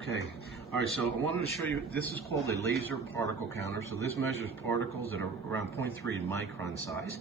Okay. All right, so I wanted to show you, this is called a laser particle counter. So this measures particles that are around 0.3 micron size.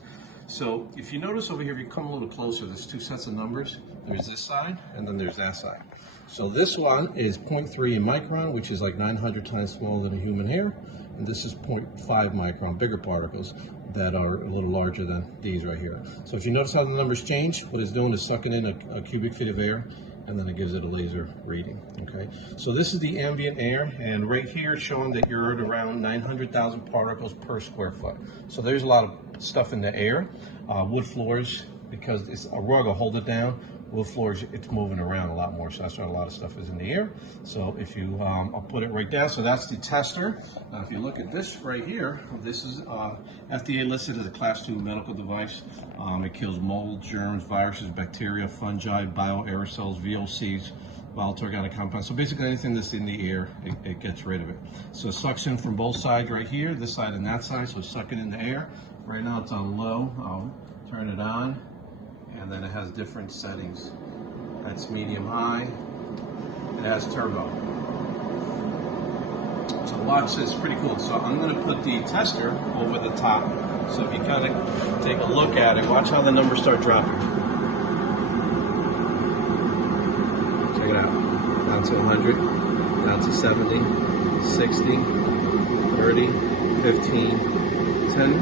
So if you notice over here, if you come a little closer, there's two sets of numbers. There's this side and then there's that side. So this one is 0.3 micron, which is like 900 times smaller than a human hair. And this is 0.5 micron, bigger particles that are a little larger than these right here. So if you notice how the numbers change, what it's doing is sucking in a cubic feet of air, and then it gives it a laser reading, okay? So this is the ambient air, and right here it's showing that you're at around 900,000 particles per square foot. So there's a lot of stuff in the air. Wood floors, because it's a rug will hold it down. Wood floors, it's moving around a lot more, so that's why a lot of stuff is in the air. So if you, I'll put it right down, so that's the tester. Now if you look at this right here, this is FDA listed as a class 2 medical device. It kills mold, germs, viruses, bacteria, fungi, bioaerosols, VOCs, volatile organic compounds. So basically anything that's in the air, it gets rid of it. So it sucks in from both sides right here, this side and that side, so it's sucking in the air. Right now it's on low, I'll turn it on. And then it has different settings. That's medium high. It has turbo. So watch this, pretty cool. So I'm gonna put the tester over the top. So if you kind of take a look at it, watch how the numbers start dropping. Check it out. Down to 100, down to 70, 60, 30, 15, 10,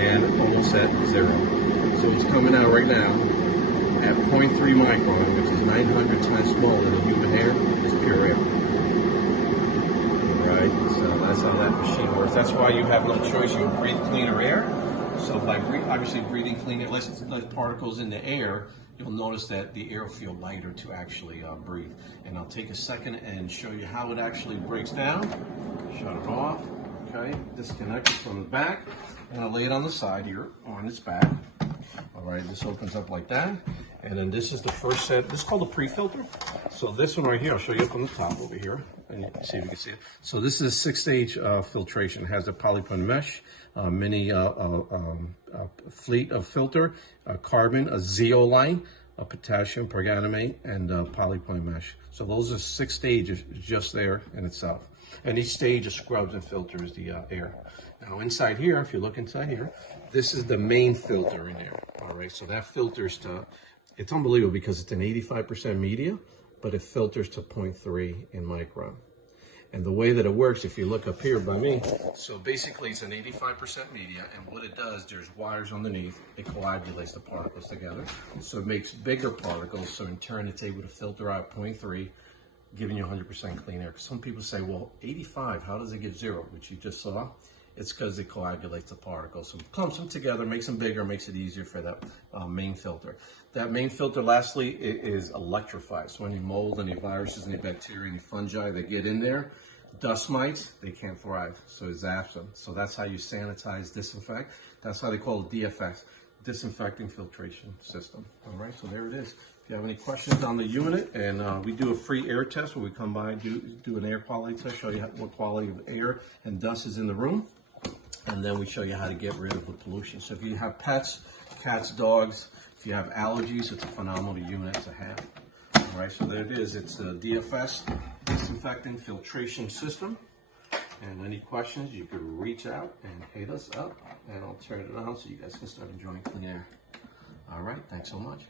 and almost at 0. So it's coming out right now at 0.3 micron, which is 900 times smaller than a human hair. It's pure air. Alright, so that's how that machine works. That's why you have no choice. You breathe cleaner air. So by obviously breathing cleaner, less particles in the air, you'll notice that the air will feel lighter to actually breathe. And I'll take a second and show you how it actually breaks down. Shut it off. Okay, disconnect it from the back. And I'll lay it on the side here, on its back. All right, this opens up like that. And then this is the first set. This is called a pre-filter. So this one right here, I'll show you up on the top over here. And you can see if you can see it. So this is a 6-stage filtration. It has a polypropylene mesh, mini fleet of filter, carbon, a zeolite, a potassium permanganate, and polypropylene mesh. So those are 6 stages just there in itself. And each stage scrubs and filters the air. Now inside here, if you look inside here, this is the main filter in there. All right, so that filters to, it's unbelievable because it's an 85% media, but it filters to 0.3 in micron. And the way that it works, if you look up here by me, so basically it's an 85% media, and what it does, there's wires underneath, it coagulates the particles together. So it makes bigger particles, so in turn it's able to filter out 0.3, giving you 100% clean air. Because some people say, well, 85, how does it get 0, which you just saw? It's because it coagulates the particles. So it clumps them together, makes them bigger, makes it easier for that main filter. That main filter, lastly, is electrified. So any mold, any viruses, any bacteria, any fungi that get in there, dust mites, they can't thrive. So it zaps them. So that's how you sanitize, disinfect. That's how they call it DFX, disinfecting filtration system. All right, so there it is. If you have any questions on the unit, and we do a free air test where we come by and do an air quality test, show you what quality of air and dust is in the room. And then we show you how to get rid of the pollution. So if you have pets, cats, dogs, if you have allergies, it's a phenomenal unit to have. All right, so there it is. It's the DFS, Disinfecting Filtration System. And any questions, you can reach out and hit us up, and I'll turn it on so you guys can start enjoying clean air. All right, thanks so much.